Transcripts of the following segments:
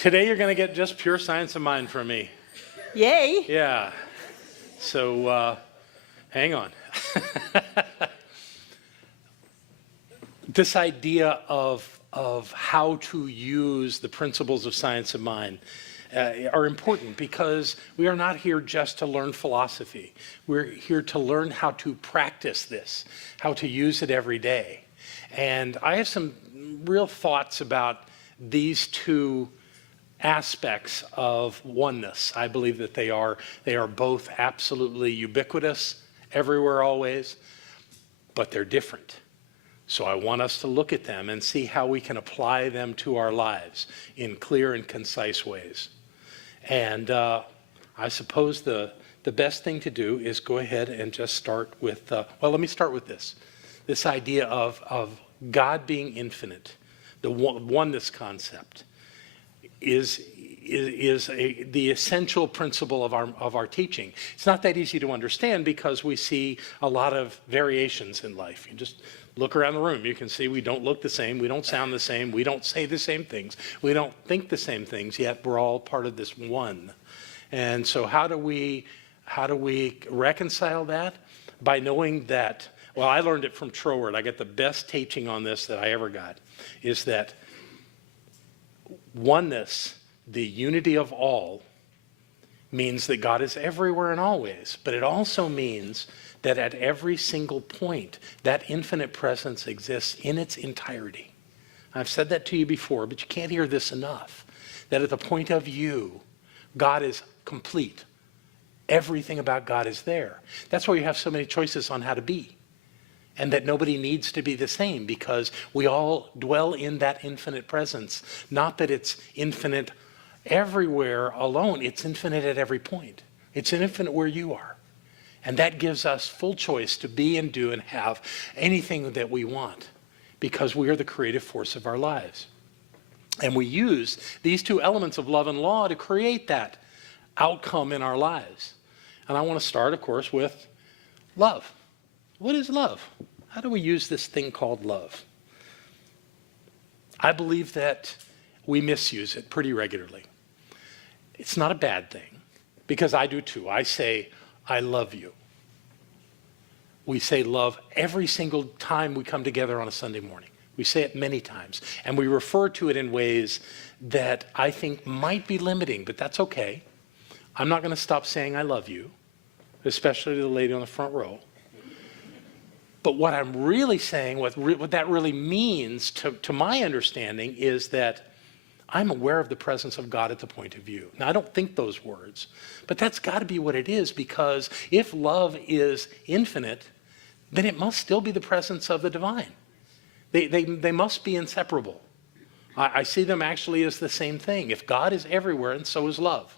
Today you're going to get just pure science of mind from me. Yay. Yeah. So hang on. This idea of how to use the principles of science of mind are important because we are not here just to learn philosophy. We're here to learn how to practice this, how to use it every day. And I have some real thoughts about these two aspects of oneness. I believe that they are both absolutely ubiquitous, everywhere, always, but they're different. So I want us to look at them and see how we can apply them to our lives in clear and concise ways. And I suppose the best thing to do is go ahead and just start with, well, let me start with this idea of God being infinite, the oneness concept. Is the essential principle of our teaching. It's not that easy to understand because we see a lot of variations in life. You just look around the room, you can see we don't look the same, we don't sound the same, we don't say the same things, we don't think the same things, yet we're all part of this one. And so how do we reconcile that? By knowing that, well, I learned it from Troward. I got the best teaching on this that I ever got, is that oneness, the unity of all, means that God is everywhere and always, but it also means that at every single point, that infinite presence exists in its entirety. I've said that to you before, but you can't hear this enough, that at the point of you, God is complete. Everything about God is there. That's why you have so many choices on how to be. And that nobody needs to be the same because we all dwell in that infinite presence. Not that it's infinite everywhere alone, it's infinite at every point. It's infinite where you are. And that gives us full choice to be and do and have anything that we want because we are the creative force of our lives. And we use these two elements of love and law to create that outcome in our lives. And I want to start, of course, with love. What is love? How do we use this thing called love? I believe that we misuse it pretty regularly. It's not a bad thing, because I do too. I say, I love you. We say love every single time we come together on a Sunday morning. We say it many times, and we refer to it in ways that I think might be limiting, but that's okay. I'm not going to stop saying I love you, especially to the lady on the front row. But what I'm really saying, what that really means to my understanding is that I'm aware of the presence of God at the point of view. Now, I don't think those words, but that's got to be what it is, because if love is infinite, then it must still be the presence of the divine. They must be inseparable. I see them actually as the same thing. If God is everywhere, and so is love.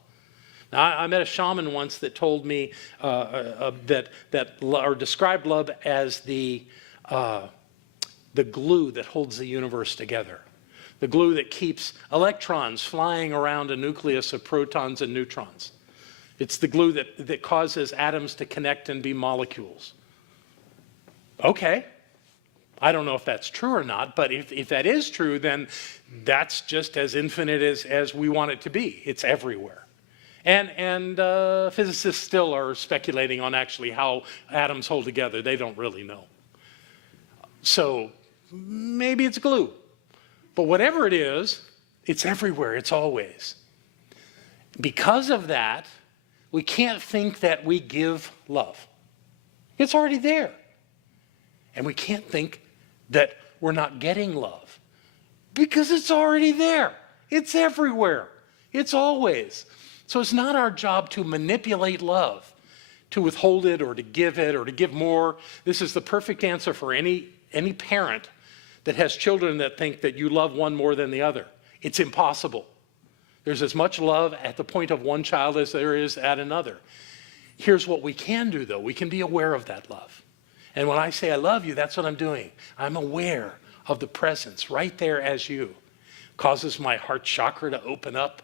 Now, I met a shaman once that told me or described love as the glue that holds the universe together. The glue that keeps electrons flying around a nucleus of protons and neutrons. It's the glue that causes atoms to connect and be molecules. Okay. I don't know if that's true or not, but if that is true, then that's just as infinite as we want it to be. It's everywhere. And physicists still are speculating on actually how atoms hold together. They don't really know. So maybe it's glue. But whatever it is, it's everywhere. It's always. Because of that, we can't think that we give love. It's already there. And we can't think that we're not getting love because it's already there. It's everywhere. It's always. So it's not our job to manipulate love, to withhold it or to give more. This is the perfect answer for any parent that has children that think that you love one more than the other. It's impossible. There's as much love at the point of one child as there is at another. Here's what we can do, though. We can be aware of that love. And when I say I love you, that's what I'm doing. I'm aware of the presence right there as you. Causes my heart chakra to open up.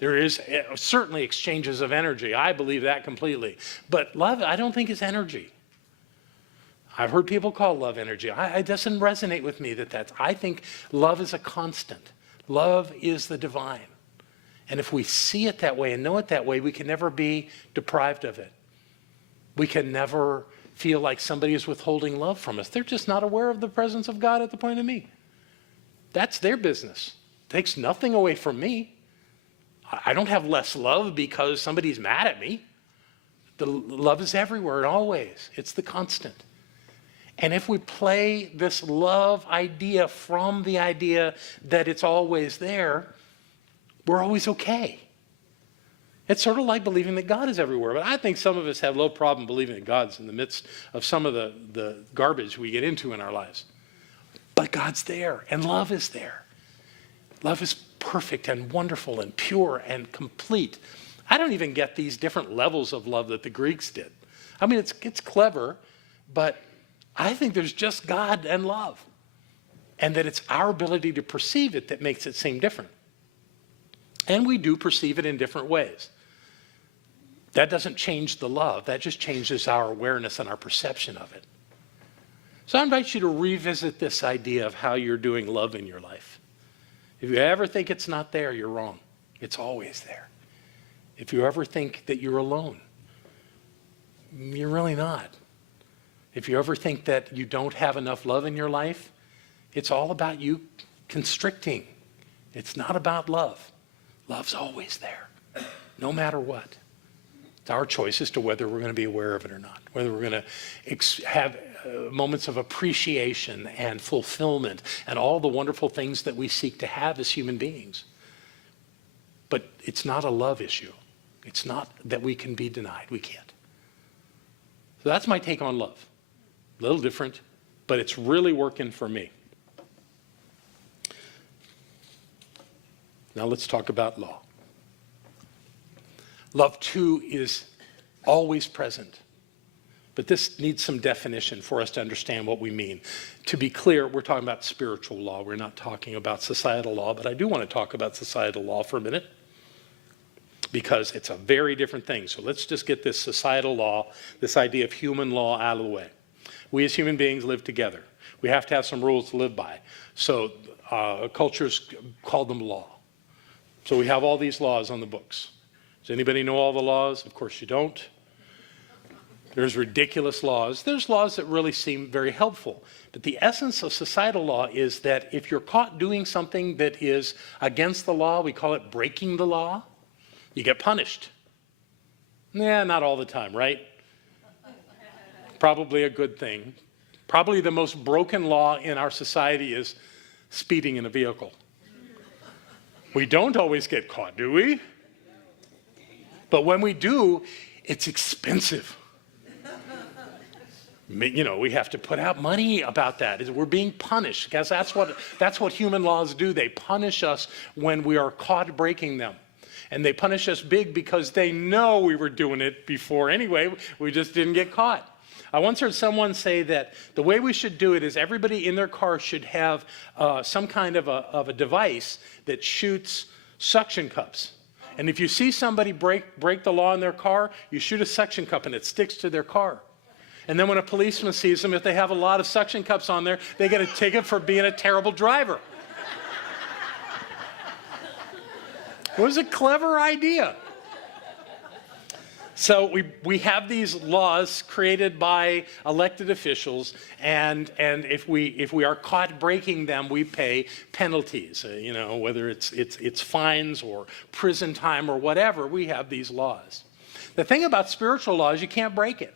There is certainly exchanges of energy. I believe that completely. But love, I don't think is energy. I've heard people call love energy. It doesn't resonate with me I think love is a constant. Love is the divine. And if we see it that way and know it that way, we can never be deprived of it. We can never feel like somebody is withholding love from us. They're just not aware of the presence of God at the point of me. That's their business. It takes nothing away from me. I don't have less love because somebody's mad at me. The love is everywhere and always. It's the constant. And if we play this love idea from the idea that it's always there, we're always okay. It's sort of like believing that God is everywhere. But I think some of us have no problem believing that God's in the midst of some of the garbage we get into in our lives. But God's there, and love is there. Love is perfect and wonderful and pure and complete. I don't even get these different levels of love that the Greeks did. I mean, it's clever, but I think there's just God and love. And that it's our ability to perceive it that makes it seem different. And we do perceive it in different ways. That doesn't change the love. That just changes our awareness and our perception of it. So I invite you to revisit this idea of how you're doing love in your life. If you ever think it's not there, you're wrong. It's always there. If you ever think that you're alone, you're really not. If you ever think that you don't have enough love in your life, it's all about you constricting. It's not about love. Love's always there, no matter what. It's our choice as to whether we're going to be aware of it or not, whether we're going to have moments of appreciation and fulfillment and all the wonderful things that we seek to have as human beings. But it's not a love issue. It's not that we can be denied. We can't. So that's my take on love. A little different, but it's really working for me. Now let's talk about law. Love, too, is always present. But this needs some definition for us to understand what we mean. To be clear, we're talking about spiritual law. We're not talking about societal law, but I do want to talk about societal law for a minute because it's a very different thing. So let's just get this societal law, this idea of human law out of the way. We as human beings live together. We have to have some rules to live by. So cultures call them law. So we have all these laws on the books. Does anybody know all the laws? Of course you don't. There's ridiculous laws. There's laws that really seem very helpful. But the essence of societal law is that if you're caught doing something that is against the law, we call it breaking the law, you get punished. Yeah, not all the time, right? Probably a good thing. Probably the most broken law in our society is speeding in a vehicle. We don't always get caught, do we? But when we do, it's expensive. You know, we have to put out money about that. We're being punished because that's what human laws do. They punish us when we are caught breaking them. And they punish us big because they know we were doing it before anyway. We just didn't get caught. I once heard someone say that the way we should do it is everybody in their car should have some kind of a device that shoots suction cups. And if you see somebody break the law in their car, you shoot a suction cup and it sticks to their car. And then when a policeman sees them, if they have a lot of suction cups on there, they get a ticket for being a terrible driver. It was a clever idea. So we have these laws created by elected officials, and if we are caught breaking them, we pay penalties. You know, whether it's fines or prison time or whatever, we have these laws. The thing about spiritual law is you can't break it.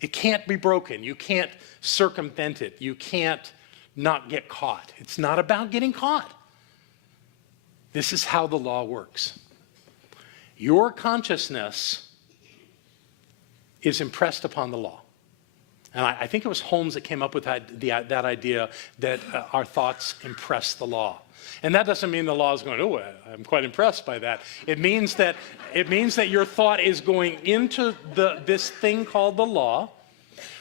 It can't be broken. You can't circumvent it. You can't not get caught. It's not about getting caught. This is how the law works. Your consciousness is impressed upon the law. And I think it was Holmes that came up with that idea that our thoughts impress the law. And that doesn't mean the law is going, oh, I'm quite impressed by that. It means that your thought is going into this thing called the law,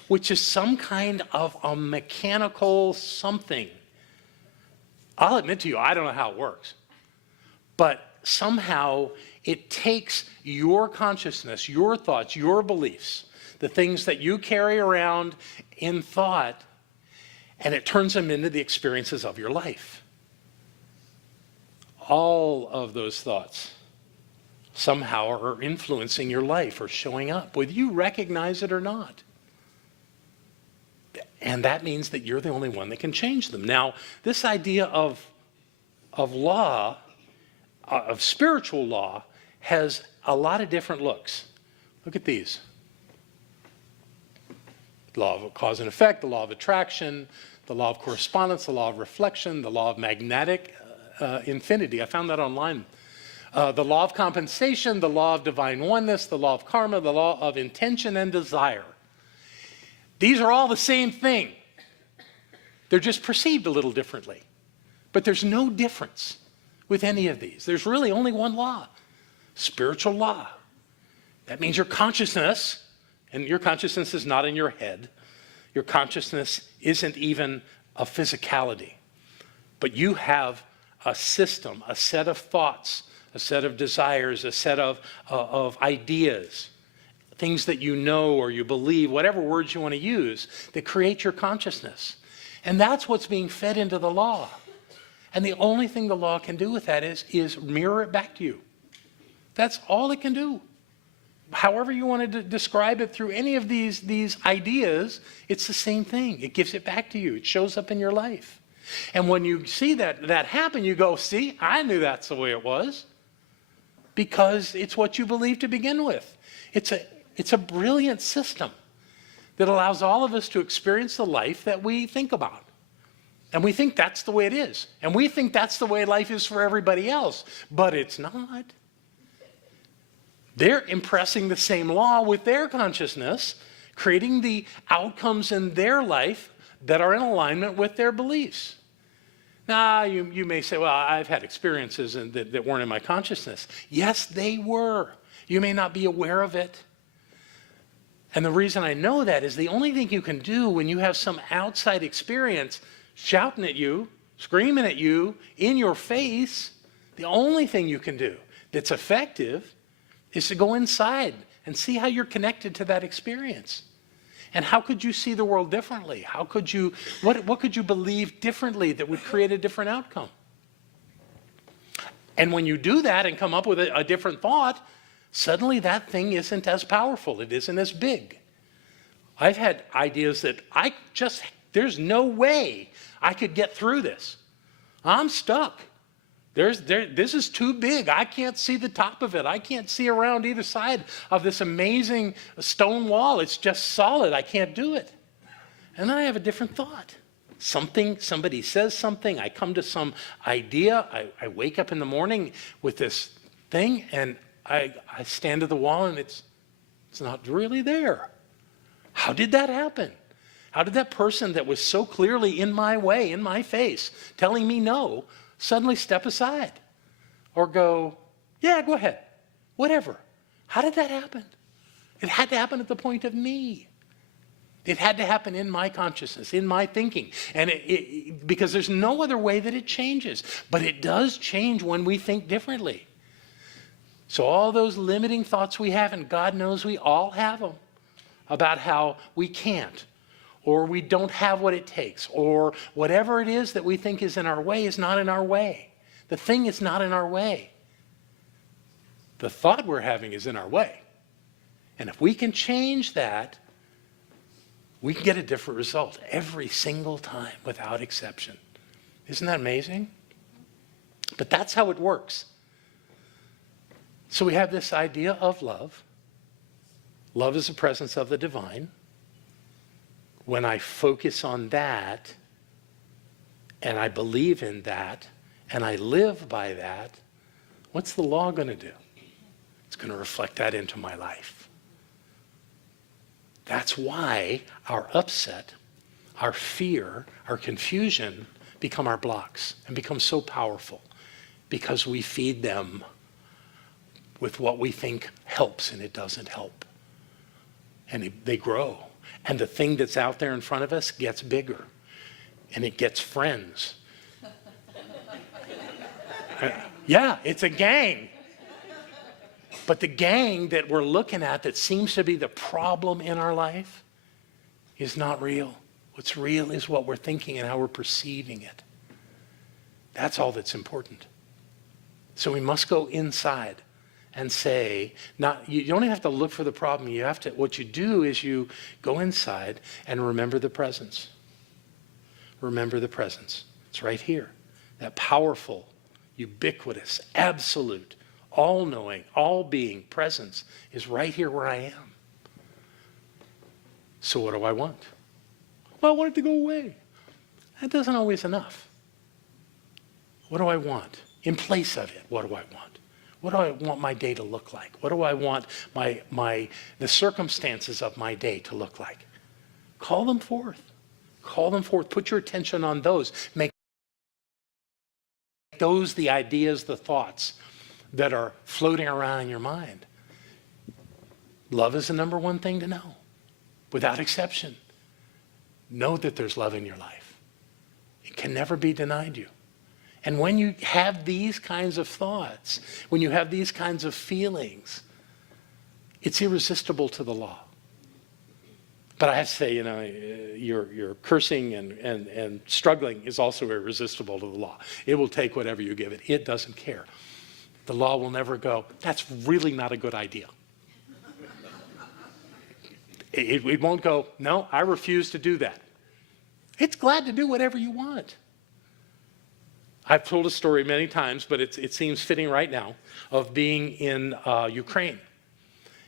which is some kind of a mechanical something. I'll admit to you, I don't know how it works. But somehow it takes your consciousness, your thoughts, your beliefs, the things that you carry around in thought, and it turns them into the experiences of your life. all of those thoughts somehow are influencing your life or showing up, whether you recognize it or not. And that means that you're the only one that can change them. Now, this idea of law, of spiritual law, has a lot of different looks. Look at these. The law of cause and effect, the law of attraction, the law of correspondence, the law of reflection, the law of magnetic infinity. I found that online. The law of compensation, the law of divine oneness, the law of karma, the law of intention and desire. These are all the same thing. They're just perceived a little differently. But there's no difference with any of these. There's really only one law, spiritual law. That means your consciousness, and your consciousness is not in your head. Your consciousness isn't even a physicality. But you have a system, a set of thoughts, a set of desires, a set of ideas, things that you know or you believe, whatever words you want to use, that create your consciousness. And that's what's being fed into the law. And the only thing the law can do with that is mirror it back to you. That's all it can do. However you want to describe it through any of these ideas, it's the same thing. It gives it back to you. It shows up in your life. And when you see that happen, you go, see, I knew that's the way it was. Because it's what you believe to begin with. It's a brilliant system that allows all of us to experience the life that we think about. And we think that's the way it is. And we think that's the way life is for everybody else. But it's not. They're impressing the same law with their consciousness, creating the outcomes in their life that are in alignment with their beliefs. Now, you may say, well, I've had experiences that weren't in my consciousness. Yes, they were. You may not be aware of it. And the reason I know that is the only thing you can do when you have some outside experience shouting at you, screaming at you, in your face, the only thing you can do that's effective is to go inside and see how you're connected to that experience. And how could you see the world differently? How could you, what could you believe differently that would create a different outcome? And when you do that and come up with a different thought, suddenly that thing isn't as powerful. It isn't as big. I've had ideas that there's no way I could get through this. I'm stuck. This is too big. I can't see the top of it. I can't see around either side of this amazing stone wall. It's just solid. I can't do it. And then I have a different thought. Somebody says something. I come to some idea. I wake up in the morning with this thing, and I stand at the wall, and it's not really there. How did that happen? How did that person that was so clearly in my way, in my face, telling me no, suddenly step aside or go, yeah, go ahead, whatever? How did that happen? It had to happen at the point of me. It had to happen in my consciousness, in my thinking. And because there's no other way that it changes. But it does change when we think differently. So all those limiting thoughts we have, and God knows we all have them, about how we can't, or we don't have what it takes, or whatever it is that we think is in our way is not in our way. The thing is not in our way. The thought we're having is in our way. And if we can change that, we can get a different result every single time without exception. Isn't that amazing? But that's how it works. So we have this idea of love. Love is the presence of the divine. When I focus on that, and I believe in that, and I live by that, what's the law going to do? It's going to reflect that into my life. That's why our upset, our fear, our confusion become our blocks and become so powerful, because we feed them with what we think helps, and it doesn't help. And they grow. And the thing that's out there in front of us gets bigger, and it gets friends. Yeah, it's a gang. But the gang that we're looking at that seems to be the problem in our life is not real. What's real is what we're thinking and how we're perceiving it. That's all that's important. So we must go inside and say, you don't even have to look for the problem. What you do is you go inside and remember the presence. Remember the presence. It's right here. That powerful, ubiquitous, absolute, all-knowing, all-being presence is right here where I am. So what do I want? Well, I want it to go away. That doesn't always enough. What do I want? In place of it, what do I want? What do I want my day to look like? What do I want the circumstances of my day to look like? Call them forth. Call them forth. Put your attention on those. Make those the ideas, the thoughts that are floating around in your mind. Love is the number one thing to know, without exception. Know that there's love in your life. It can never be denied you. And when you have these kinds of thoughts, when you have these kinds of feelings, it's irresistible to the law. But I have to say, your cursing and struggling is also irresistible to the law. It will take whatever you give it. It doesn't care. The law will never go, that's really not a good idea. It won't go, no, I refuse to do that. It's glad to do whatever you want. I've told a story many times, but it seems fitting right now, of being in Ukraine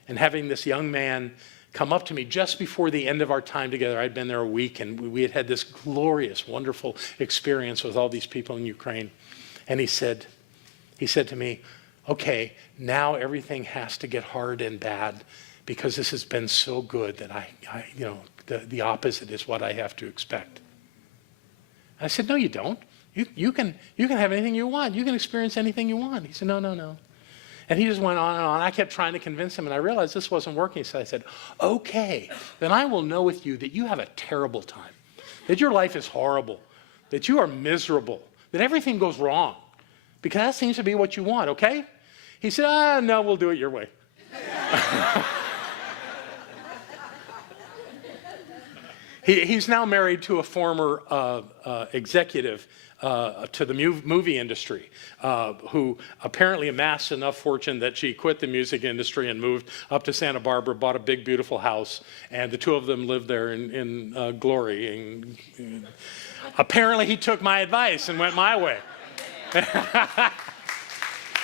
and having this young man come up to me just before the end of our time together. I'd been there a week, and we had this glorious, wonderful experience with all these people in Ukraine. And he said to me, okay, now everything has to get hard and bad because this has been so good that the opposite is what I have to expect. I said, no, you don't. You can have anything you want. You can experience anything you want. He said, no. And he just went on and on. I kept trying to convince him, and I realized this wasn't working. So I said, okay, then I will know with you that you have a terrible time, that your life is horrible, that you are miserable, that everything goes wrong, because that seems to be what you want, okay? He said, no, we'll do it your way. He's now married to a former executive to the movie industry, who apparently amassed enough fortune that she quit the music industry and moved up to Santa Barbara, bought a big, beautiful house, and the two of them lived there in glory. And apparently he took my advice and went my way.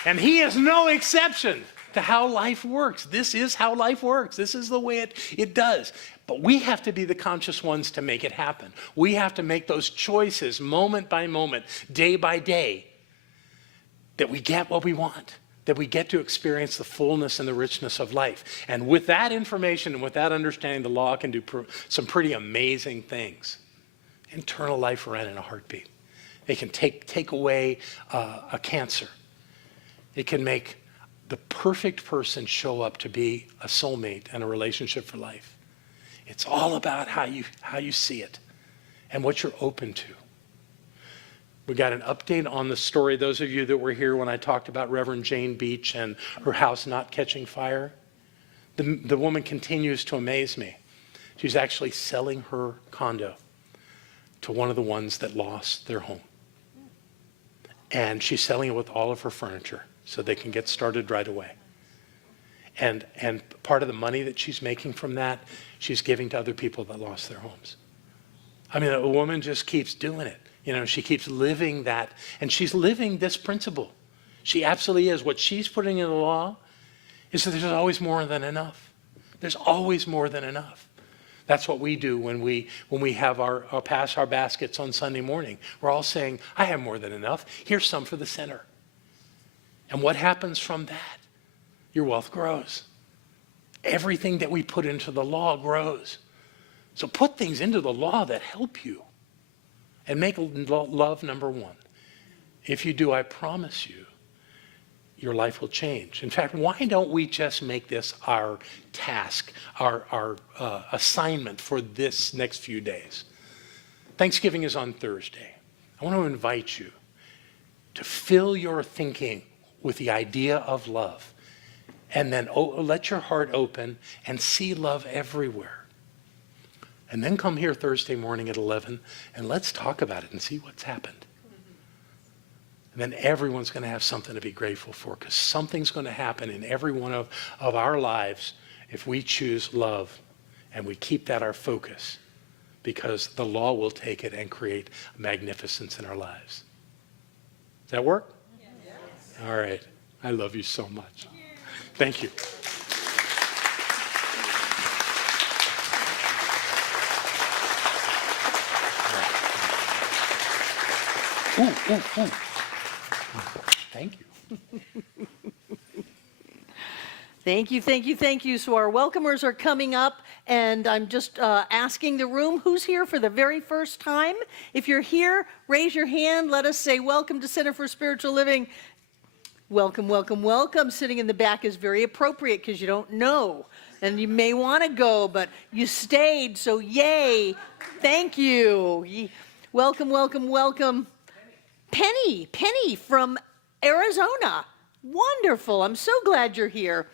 And he is no exception to how life works. This is how life works. This is the way it does. But we have to be the conscious ones to make it happen. We have to make those choices moment by moment, day by day, that we get what we want, that we get to experience the fullness and the richness of life. And with that information and with that understanding, the law can do some pretty amazing things. Eternal life ran in a heartbeat. It can take away a cancer. It can make the perfect person show up to be a soulmate and a relationship for life. It's all about how you see it and what you're open to. We got an update on the story. Those of you that were here when I talked about Reverend Jane Beach and her house not catching fire, the woman continues to amaze me. She's actually selling her condo to one of the ones that lost their home. And she's selling it with all of her furniture so they can get started right away. And part of the money that she's making from that, she's giving to other people that lost their homes. I mean, a woman just keeps doing it. She keeps living that, and she's living this principle. She absolutely is. What she's putting in the law is that there's always more than enough. There's always more than enough. That's what we do when we have our pass our baskets on Sunday morning. We're all saying, I have more than enough. Here's some for the sinner. And what happens from that? Your wealth grows. Everything that we put into the law grows. So put things into the law that help you and make love number one. If you do, I promise you, your life will change. In fact, why don't we just make this our task, our assignment for this next few days? Thanksgiving is on Thursday. I want to invite you to fill your thinking with the idea of love. And then let your heart open and see love everywhere. And then come here Thursday morning at 11 and let's talk about it and see what's happened. And then everyone's going to have something to be grateful for, because something's going to happen in every one of our lives if we choose love and we keep that our focus, because the law will take it and create magnificence in our lives. Does that work? Yes. All right. I love you so much. Thank you. Ooh. Thank you. Thank you. So our welcomers are coming up, and I'm just asking the room, who's here for the very first time? If you're here, raise your hand. Let us say welcome to Center for Spiritual Living. Welcome. Sitting in the back is very appropriate because you don't know, and you may want to go, but you stayed, so yay. Thank you. Welcome. Penny from Arizona. Wonderful. I'm so glad you're here.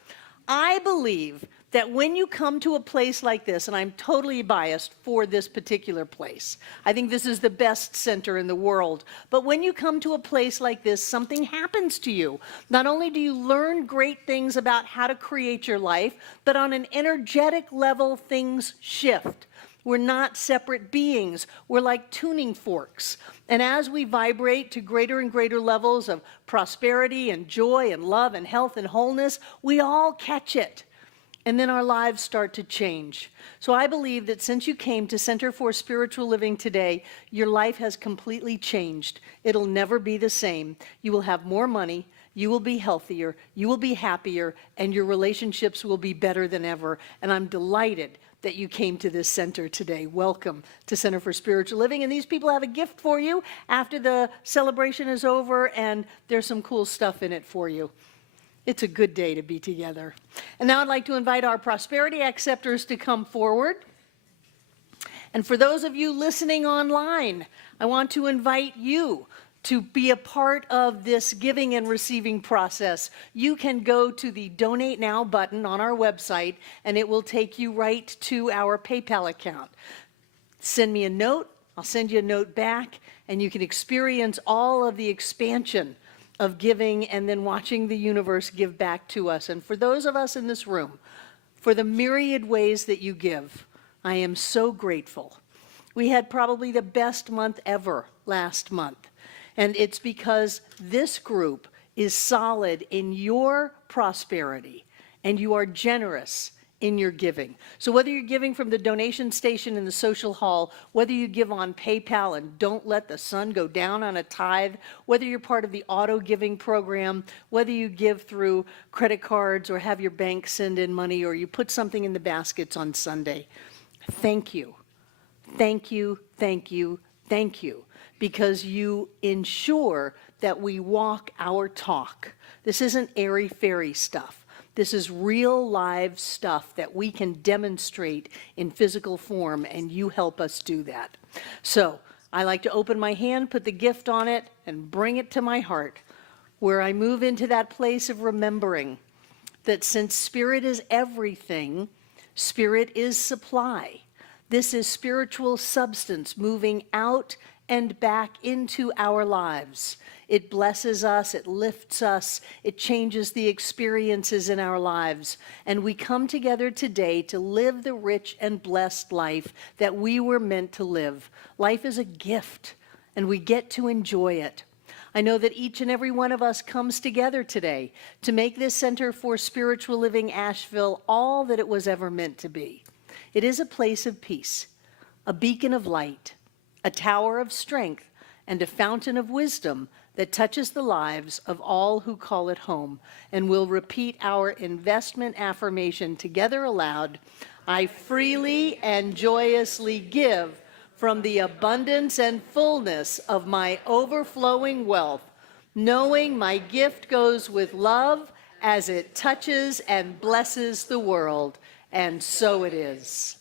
I believe that when you come to a place like this, and I'm totally biased for this particular place, I think this is the best center in the world, but when you come to a place like this, something happens to you. Not only do you learn great things about how to create your life, but on an energetic level, things shift. We're not separate beings. We're like tuning forks. And as we vibrate to greater and greater levels of prosperity and joy and love and health and wholeness, we all catch it. And then our lives start to change. So I believe that since you came to Center for Spiritual Living today, your life has completely changed. It'll never be the same. You will have more money. You will be healthier. You will be happier. And your relationships will be better than ever. And I'm delighted that you came to this center today. Welcome to Center for Spiritual Living. And these people have a gift for you after the celebration is over, and there's some cool stuff in it for you. It's a good day to be together. And now I'd like to invite our prosperity acceptors to come forward. And for those of you listening online, I want to invite you to be a part of this giving and receiving process. You can go to the Donate Now button on our website, and it will take you right to our PayPal account. Send me a note, I'll send you a note back, and you can experience all of the expansion of giving and then watching the universe give back to us. And for those of us in this room, for the myriad ways that you give, I am so grateful. We had probably the best month ever last month. And it's because this group is solid in your prosperity and you are generous in your giving. So whether you're giving from the donation station in the social hall, whether you give on PayPal and don't let the sun go down on a tithe, whether you're part of the auto giving program, whether you give through credit cards or have your bank send in money, or you put something in the baskets on Sunday, thank you. Because you ensure that we walk our talk. This isn't airy-fairy stuff. This is real live stuff that we can demonstrate in physical form, and you help us do that. So I like to open my hand, put the gift on it, and bring it to my heart, where I move into that place of remembering that since spirit is everything, spirit is supply. This is spiritual substance moving out and back into our lives. It blesses us, it lifts us, it changes the experiences in our lives. And we come together today to live the rich and blessed life that we were meant to live. Life is a gift, and we get to enjoy it. I know that each and every one of us comes together today to make this Center for Spiritual Living Asheville all that it was ever meant to be. It is a place of peace, a beacon of light, a tower of strength, and a fountain of wisdom that touches the lives of all who call it home. And we'll repeat our investment affirmation together aloud. I freely and joyously give from the abundance and fullness of my overflowing wealth, knowing my gift goes with love as it touches and blesses the world. And so it is.